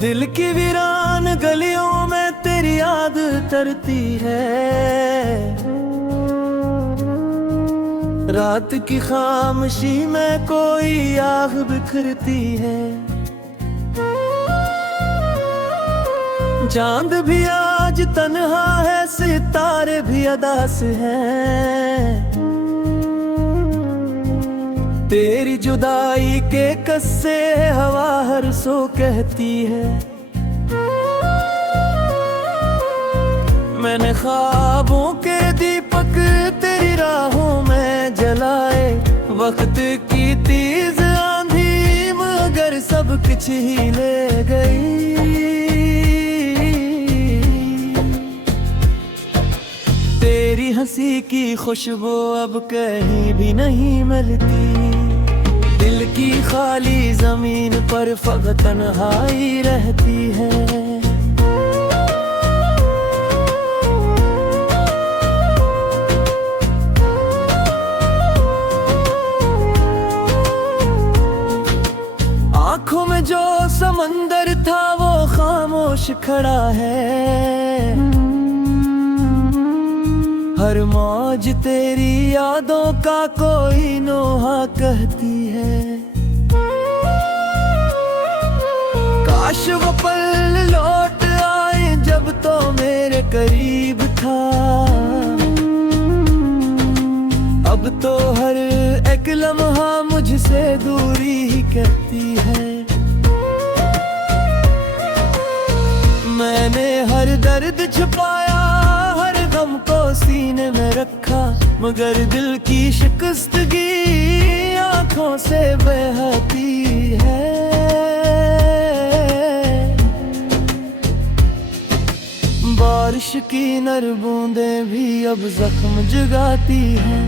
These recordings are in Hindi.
दिल की वीरान गलियों में तेरी याद तरती है। रात की खामोशी में कोई आग बिखरती है। चांद भी आज तन्हा है, सितारे भी अदास हैं। तेरी जुदाई के कस्से हवा हर सो कहती है। मैंने ख्वाबों के दीपक तेरी राहों में जलाए। वक्त की तेज आंधी मगर सब कुछ ही ले गई। तेरी हंसी की खुशबू अब कहीं भी नहीं मिलती। दिल की खाली जमीन पर फकत तन्हाई रहती है। आंखों में जो समंदर था वो खामोश खड़ा है। हर मौज तेरी यादों का कोई नोहा कहती है। काश वो पल लौट आए जब तो मेरे करीब था। अब तो हर एक लम्हा मुझसे दूरी ही कहती है। मैंने हर दर्द छुपाया, हर गम को सीने में रखा, मगर दिल की शिकस्तगी आंखों से बहती है। बारिश की नर बूंदें भी अब जख्म जगाती हैं।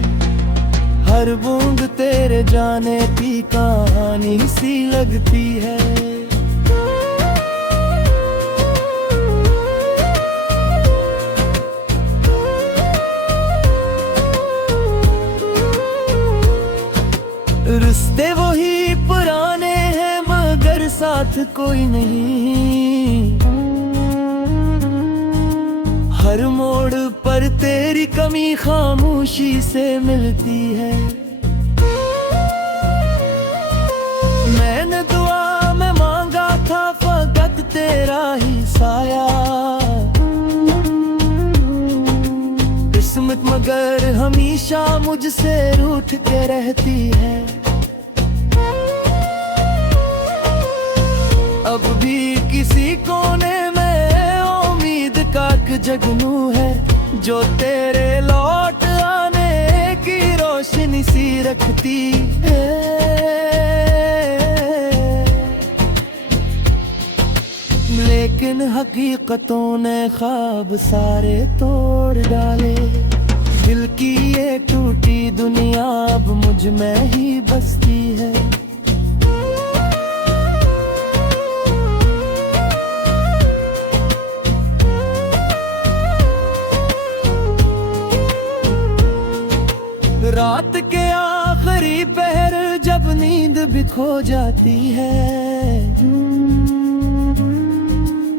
हर बूंद तेरे जाने की कहानी सी लगती है। रिश्ते वही पुराने हैं मगर साथ कोई नहीं। हर मोड़ पर तेरी कमी खामोशी से मिलती है। मैंने दुआ में मांगा था फकत तेरा ही साया। किस्मत मगर हमेशा मुझसे रूठ के रहती है। अब भी किसी कोने में उम्मीद का जगनू है, जो तेरे लौट आने की रोशनी सी रखती है। लेकिन हकीकतों ने ख्वाब सारे तोड़ डाले। दिल की ये टूटी दुनिया अब मुझ में ही बसती है। रात के आखिरी पहर जब नींद भी खो जाती है।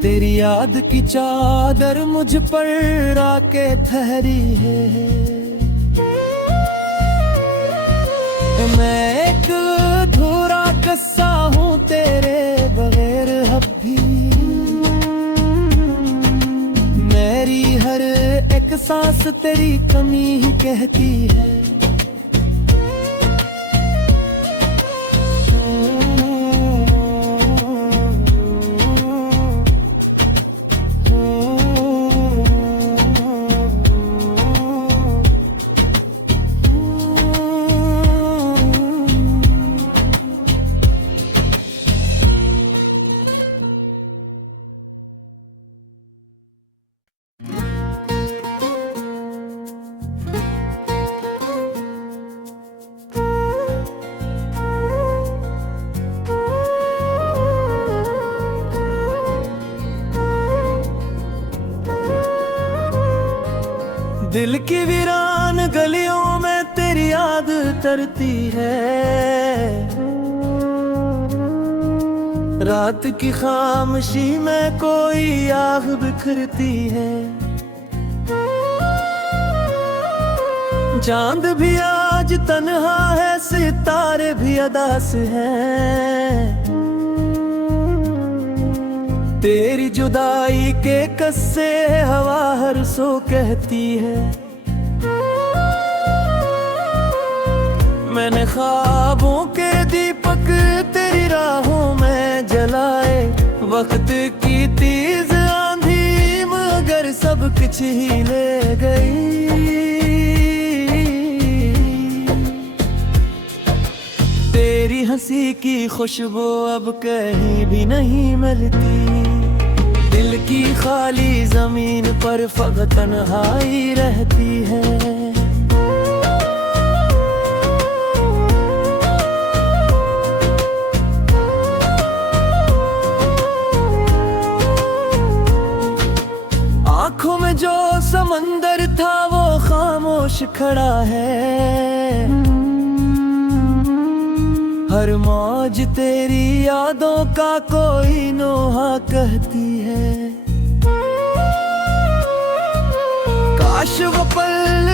तेरी याद की चादर मुझ पर आके ठहरी है। मैं एक अधूरा किस्सा हूँ तेरे बगैर अब भी। मेरी हर एक सांस तेरी कमी ही कहती है। दिल की वीरान गलियों में तेरी याद तरती है। रात की खामोशी में कोई आग बिखरती है। चांद भी आज तन्हा है, सितारे भी अदास हैं। तेरी जुदाई के कस्से हवा हर सो कहती है। मैंने ख्वाबों के दीपक तेरी राहों में जलाए। वक्त की तेज आंधी मगर सब कुछ ही ले गई। तेरी हंसी की खुशबू अब कहीं भी नहीं मिलती। दिल की खाली जमीन पर फकत तन्हाई रहती है। आँखों में जो समंदर था वो खामोश खड़ा है। हर मौज तेरी यादों का कोई नोहा कहती है। काश वो पल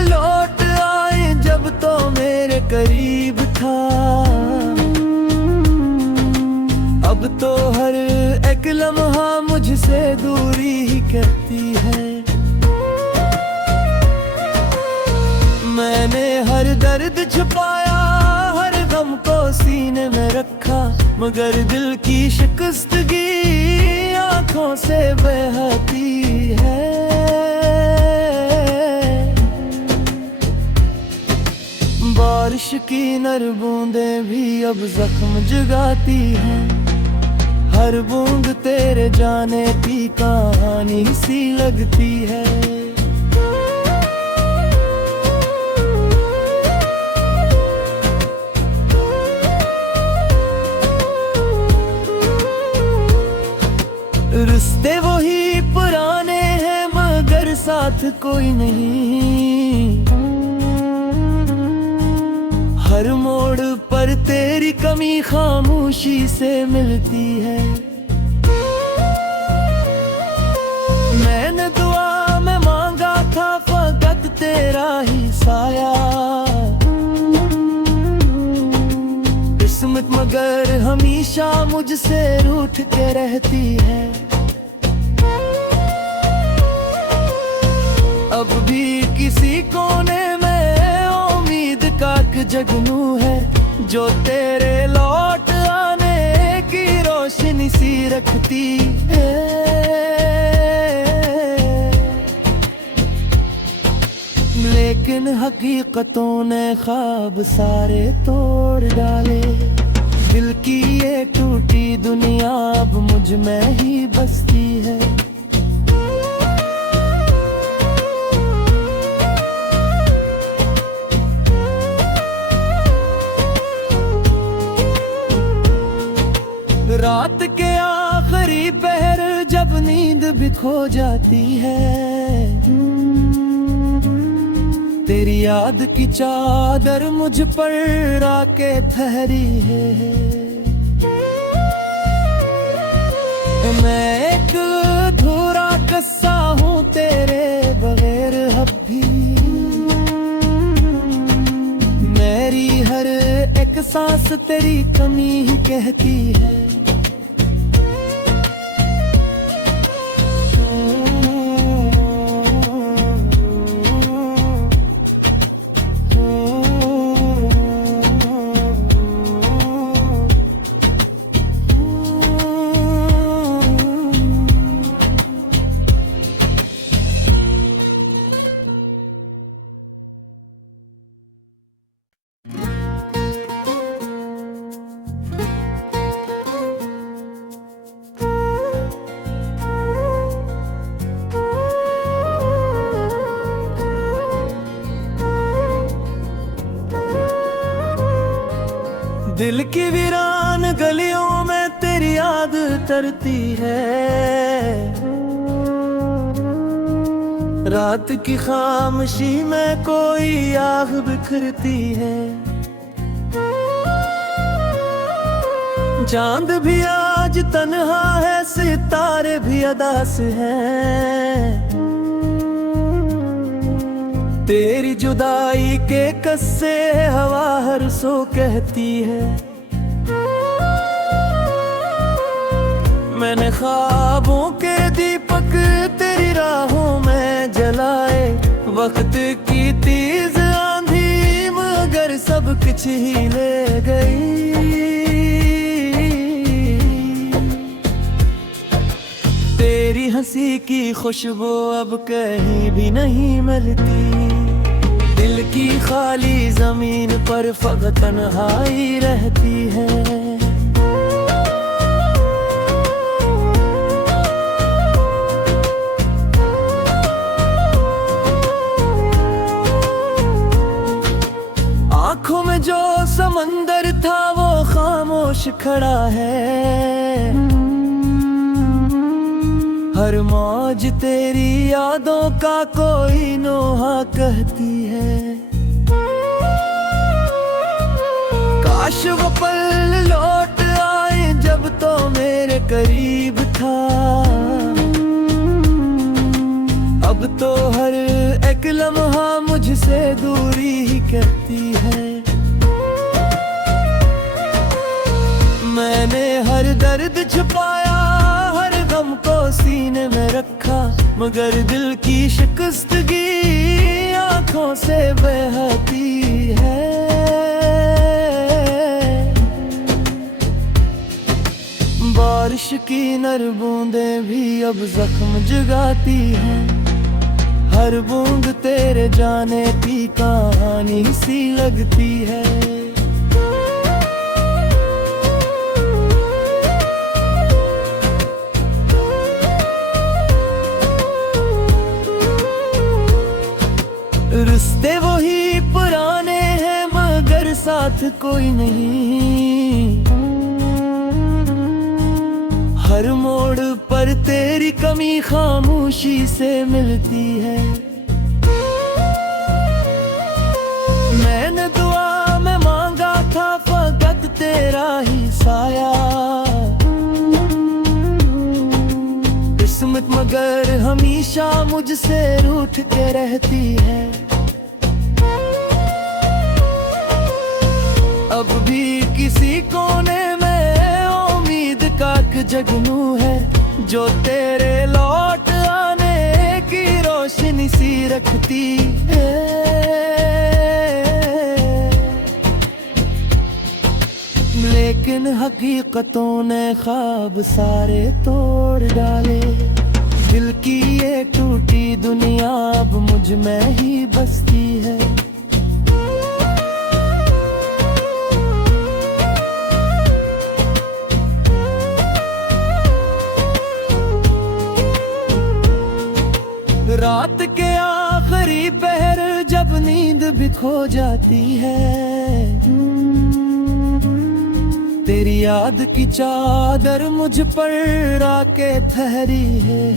लौट आए जब तो मेरे करीब था। अब तो हर एक लम्हा मुझसे दूरी ही कहती है। मैंने हर दर्द छुपाया, हर गम को सीने में रखा, मगर दिल की शिकस्तगी आंखों से बहती है। बारिश की नर बूंदें भी अब जख्म जगाती हैं। हर बूंद तेरे जाने की कहानी सी लगती है। रिश्ते वही पुराने हैं मगर साथ कोई नहीं। हर मोड़ पर तेरी कमी खामोशी से मिलती है। मैंने दुआ में मांगा था फकत तेरा ही साया। किस्मत मगर हमेशा मुझसे रूठ के रहती है। अब भी किसी कोने में उम्मीद का जगनू है, जो तेरे लौट आने की रोशनी सी रखती है। लेकिन हकीकतों ने ख्वाब सारे तोड़ डाले। दिल की ये टूटी दुनिया अब मुझ में ही बसती है। रात के आखिरी पहर जब नींद भी खो जाती है। तेरी याद की चादर मुझ पर आके ठहरी है। मैं एक अधूरा किस्सा हूँ तेरे बगैर अब भी। मेरी हर एक सांस तेरी कमी ही कहती है। दिल की वीरान गलियों में तेरी याद तरती है। रात की खामोशी में कोई आग बिखरती है। चांद भी आज तन्हा है, सितारे भी अदास हैं। तेरी जुदाई के कस्से हवा हर सो कहती है। मैंने ख्वाबों के दीपक तेरी राहों में जलाए। वक्त की तेज आंधी मगर सब कुछ ही ले गई। तेरी हंसी की खुशबू अब कहीं भी नहीं मिलती। दिल की खाली जमीन पर फकत तन्हाई रहती है। आँखों में जो समंदर था वो खामोश खड़ा है। हर मौज तेरी यादों का कोई नोहा कहती है। काश वो पल लौट आए जब तो मेरे करीब था। अब तो हर एक लम्हा मुझसे दूरी ही कहती है। मैंने हर दर्द छुपाया, हर गम को सीने में रखा, मगर दिल की शिकस्तगी आंखों से बहती है। बारिश की नर बूंदें भी अब जख्म जगाती हैं। हर बूंद तेरे जाने की कहानी सी लगती है। रिश्ते वही पुराने हैं मगर साथ कोई नहीं। हर मोड़ पर तेरी कमी खामोशी से मिलती है। मैंने दुआ में मांगा था फकत तेरा ही साया। किस्मत मगर हमेशा मुझसे रूठ के रहती है। अब भी किसी कोने में उम्मीद का जगनू है, जो तेरे लौट आने की रोशनी सी रखती है। लेकिन हकीकतों ने ख्वाब सारे तोड़ डाले। दिल की ये टूटी दुनिया अब मुझ में ही बसती है। रात के आखिरी पहर जब नींद भी खो जाती है। तेरी याद की चादर मुझ पर आके ठहरी है।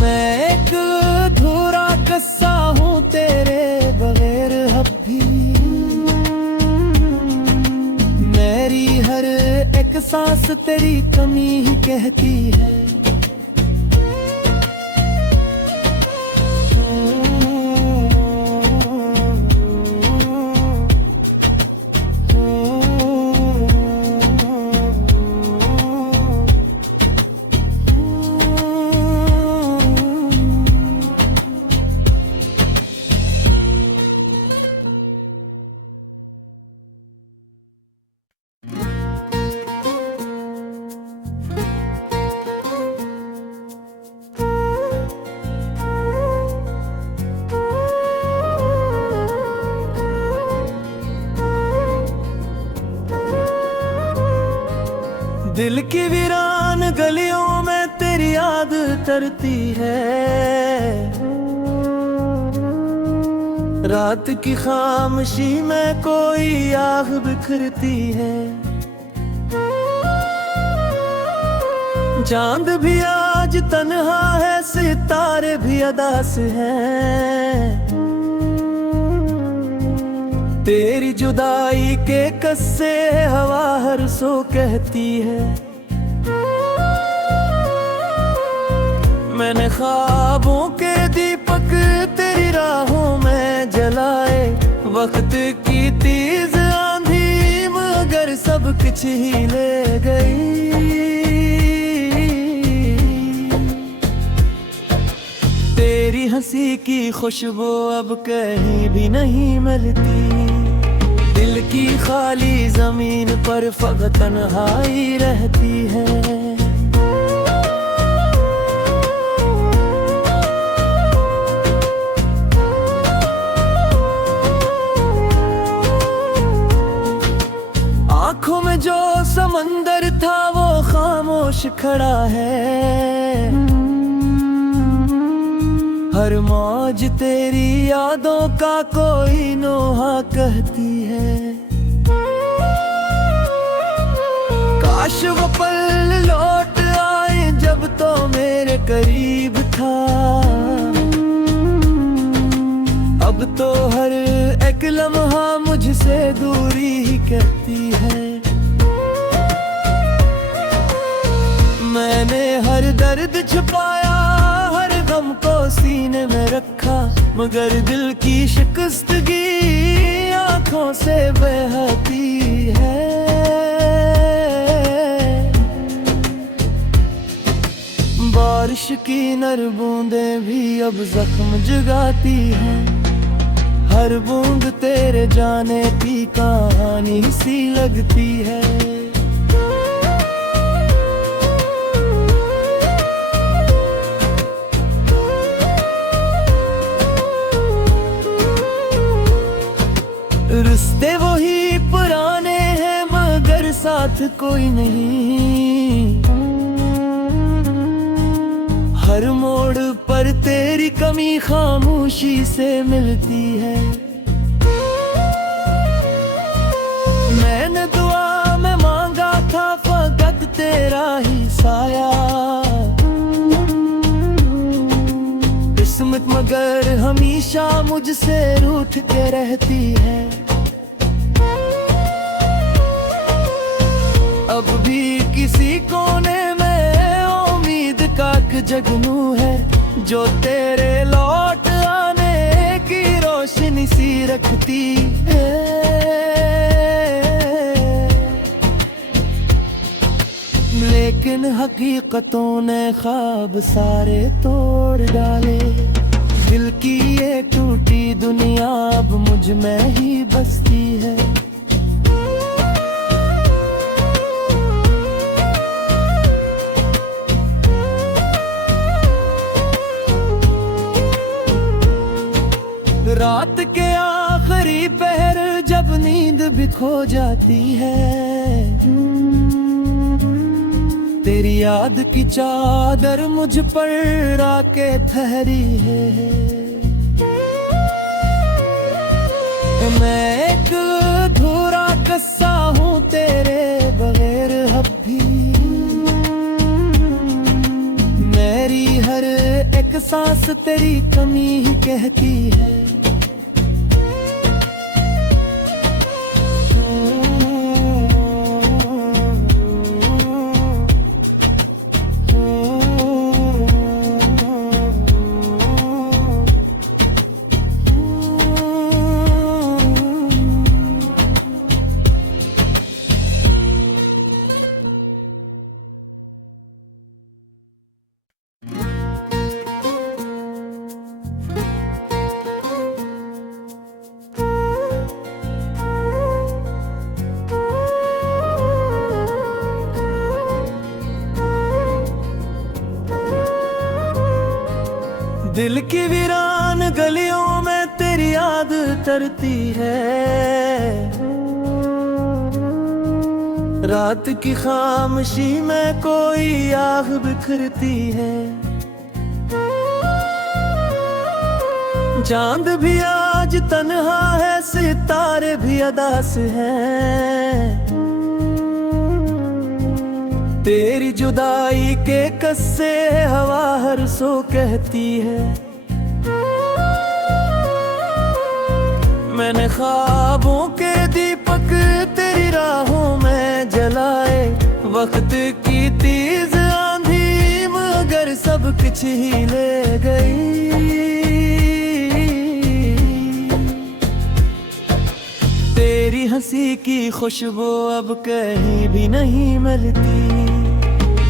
मैं एक अधूरा किस्सा हूँ तेरे बगैर अब भी। मेरी हर एक सांस तेरी कमी ही कहती है। दिल की वीरान गलियों में तेरी याद तरती है। रात की खामोशी में कोई आग बिखरती है। चांद भी आज तन्हा है, सितारे भी अदास हैं। तेरी जुदाई के कस्से हवा हर सो कहती है। मैंने ख्वाबों के दीपक तेरी राहों में जलाए, वक्त की तेज आंधी मगर सब कुछ ही ले गई। तेरी हंसी की खुशबू अब कहीं भी नहीं मिलती, दिल की खाली जमीन पर फकत तन्हाई रहती है। आंखों में जो समंदर था वो खामोश खड़ा है, हर मौज तेरी यादों का कोई नोहा कहती है। काश वो पल लौट आए जब तो मेरे करीब था, अब तो हर एक लम्हा मुझसे दूरी ही कहती है। मैंने हर दर्द छुपाया, हर गम को सीने में रखा, मगर दिल की शिकस्तगी आंखों से बहती है। बारिश की नर बूंदें भी अब जख्म जगाती हैं, हर बूंद तेरे जाने की कहानी सी लगती है। रिश्ते वही पुराने हैं मगर साथ कोई नहीं, हर मोड़ पर तेरी कमी खामोशी से मिलती है। मैंने दुआ में मांगा था फकत तेरा ही साया, किस्मत मगर हमेशा मुझसे रूठ के रहती है। अब भी किसी कोने में उम्मीद का एक जगनू है, जो तेरे लौट आने की रोशनी सी रखती है। लेकिन हकीकतों ने ख्वाब सारे तोड़ डाले, दिल की ये टूटी दुनिया अब मुझ में ही बसती है। रात के आखिरी पहर जब नींद भी खो जाती है, तेरी याद की चादर मुझ पर आके ठहरी है। मैं एक अधूरा किस्सा हूँ तेरे बगैर अब भी, मेरी हर एक सांस तेरी कमी ही कहती है। दिल की वीरान गलियों में तेरी याद तरती है, रात की खामोशी में कोई आग बिखरती है। चांद भी आज तन्हा है, सितारे भी अदास हैं, तेरी जुदाई के कस्से हवा हर सो कहती है। मैंने ख्वाबों के दीपक तेरी राहों में जलाए, वक्त की तेज आंधी मगर सब कुछ ही ले गई। तेरी हंसी की खुशबू अब कहीं भी नहीं मिलती,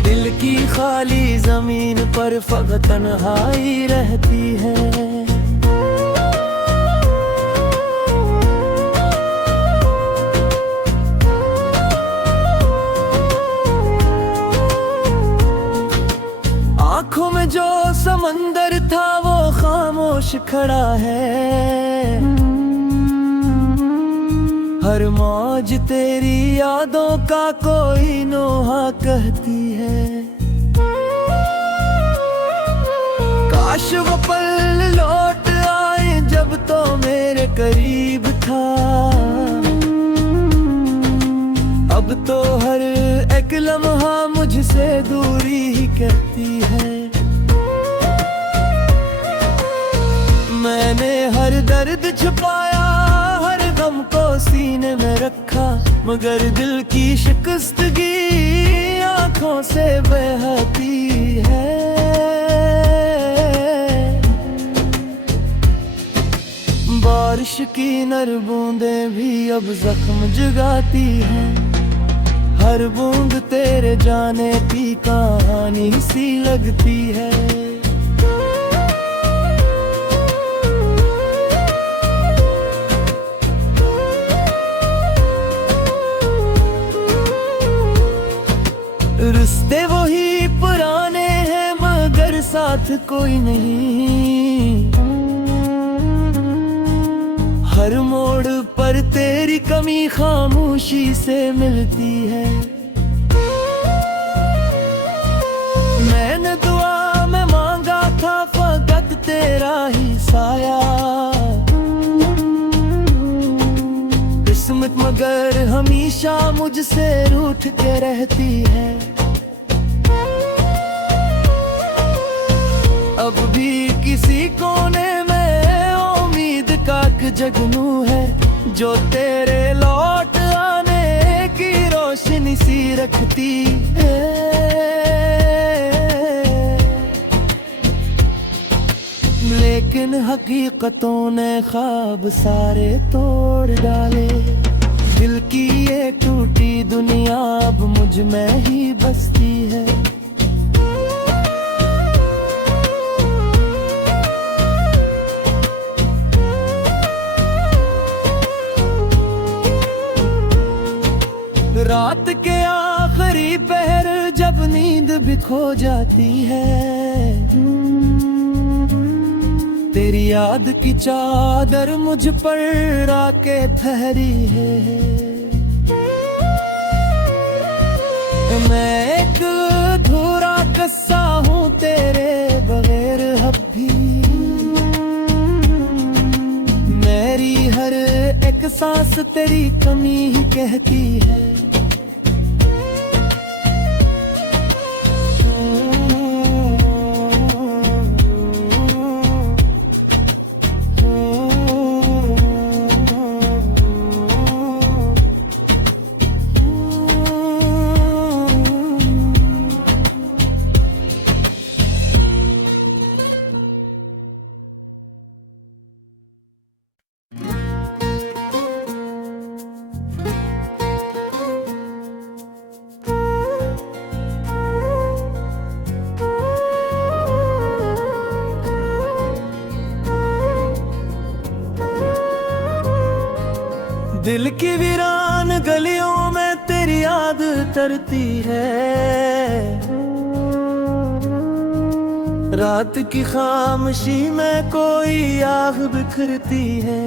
दिल की खाली जमीन पर फकत तन्हाई रहती है। आंखों में जो समंदर था वो खामोश खड़ा है, हर मौज तेरी यादों का कोई नोहा कहती है। काश वो पल लौट आए जब तो मेरे करीब था, अब तो हर एक लम्हा मुझसे दूरी ही कहती है। मैंने हर दर्द छुपाया, हर गम को सीने में रखा, मगर दिल की शिकस्तगी आंखों से बहती है। बारिश की नर बूंदें भी अब जख्म जगाती हैं, हर बूंद तेरे जाने की कहानी सी लगती है। रिश्ते वही पुराने हैं मगर साथ कोई नहीं, हर मोड़ पर तेरी कमी खामोशी से मिलती है। मैंने दुआ में मांगा था फकत तेरा ही साया, किस्मत मगर हमेशा मुझसे रूठ के रहती है। अब भी किसी कोने में उम्मीद का एक जगनू है, जो तेरे लौट आने की रोशनी सी रखती है। लेकिन हकीकतों ने ख्वाब सारे तोड़ डाले, दिल की ये टूटी दुनिया अब मुझ में ही बसती है। रात के आखिरी पहर जब नींद भी खो जाती है, तेरी याद की चादर मुझ पर आके ठहरी है। मैं एक अधूरा किस्सा हूँ तेरे बगैर अब भी, मेरी हर एक सांस तेरी कमी ही कहती है। दिल की वीरान गलियों में तेरी याद तरती है, रात की खामोशी में कोई आग बिखरती है।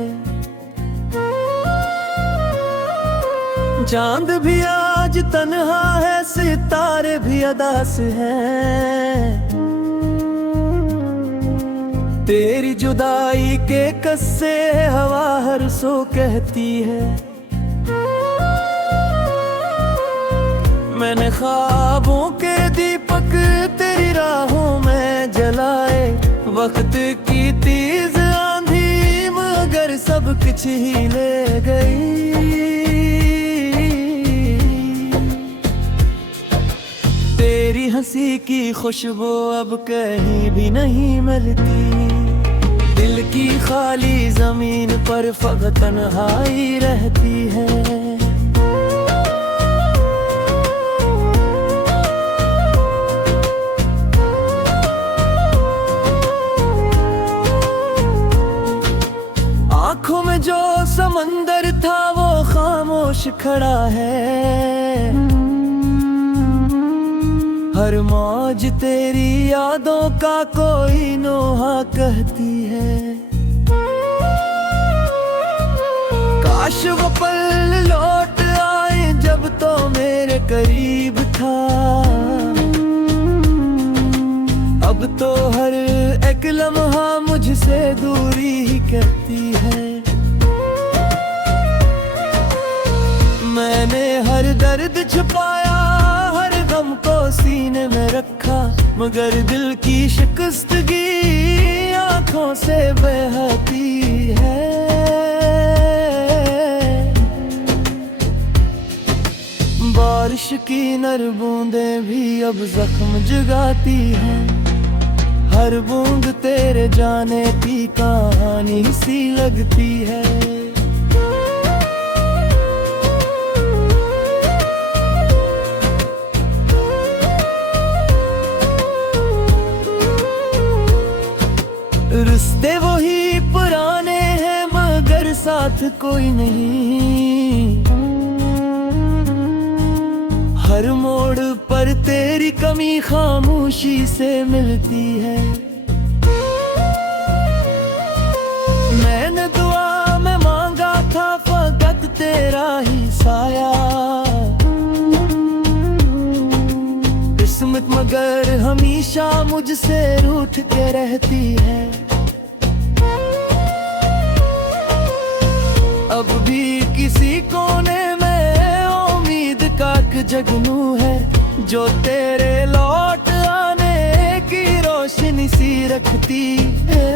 चांद भी आज तन्हा है, सितारे भी अदास हैं, तेरी जुदाई के कस्से हवा हर सो कहती है। मैंने ख्वाबों के दीपक तेरी राहों में जलाए, वक्त की तेज आंधी मगर सब सब कुछ ही ले गई। तेरी हंसी की खुशबू अब कहीं भी नहीं मिलती। दिल की खाली जमीन पर फकत तन्हाई रहती है। आंखों में जो समंदर था वो खामोश खड़ा है। हर मौज तेरी यादों का कोई नोहा कहती है। काश वो पल लौट आए जब तो मेरे करीब था। अब तो हर एक लम्हा मुझसे दूरी ही कहती है। मैंने हर दर्द छुपाया, हर गम को सीने में रखा, मगर दिल की शिकस्तगी आंखों से बहती है। बारिश की नर बूंदें भी अब जख्म जगाती हैं। हर बूंद तेरे जाने की कहानी सी लगती है। रिश्ते वही पुराने हैं मगर साथ कोई नहीं। हर मोड़ पर तेरी कमी खामोशी से मिलती है। मैंने दुआ में मांगा था फकत तेरा ही साया। किस्मत मगर हमेशा मुझसे रूठ के रहती है। अब भी किसी कोने में उम्मीद का एक जगनू है, जो तेरे लौट आने की रोशनी सी रखती है।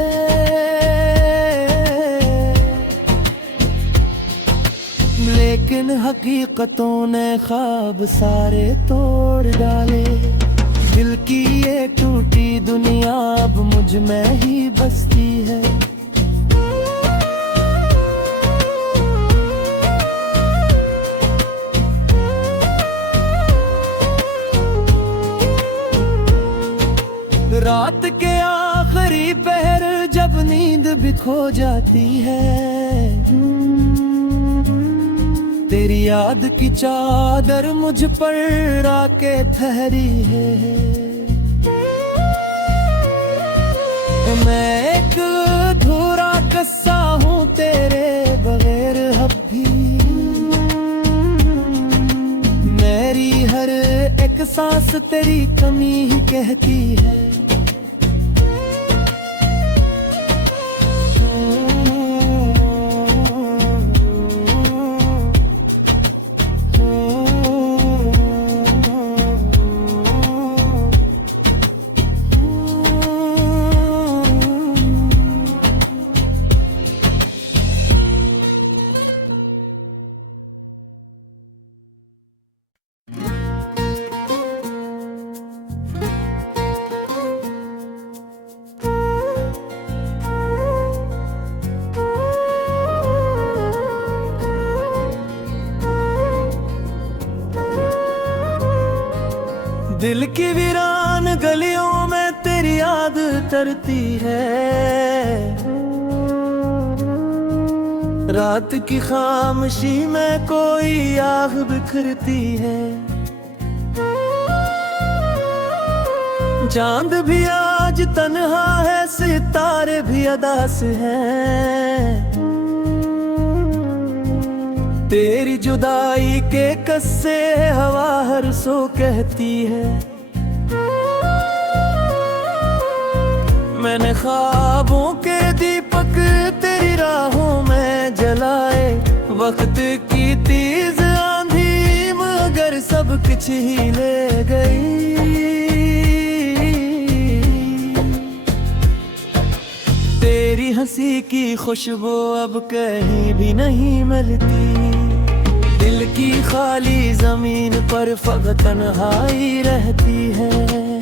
लेकिन हकीकतों ने ख्वाब सारे तोड़ डाले। दिल की ये टूटी दुनिया अब मुझ में ही बसती है। रात के आखिरी पहर जब नींद भी खो जाती है। तेरी याद की चादर मुझ पर आके ठहरी है। मैं एक अधूरा किस्सा हूँ तेरे बगैर अब भी। मेरी हर एक सांस तेरी कमी ही कहती है। दिल की वीरान गलियों में तेरी याद तरती है। रात की खामोशी में कोई आग बिखरती है। चांद भी आज तन्हा है, सितारे भी अदास हैं। तेरी जुदाई के कस्से हवा हर सो कहती है। मैंने ख्वाबों के दीपक तेरी राहों में जलाए। वक्त की तेज आंधी मगर सब कुछ ही ले गई। तेरी हंसी की खुशबू अब कहीं भी नहीं मिलती। दिल की खाली जमीन पर फकत तन्हाई रहती है।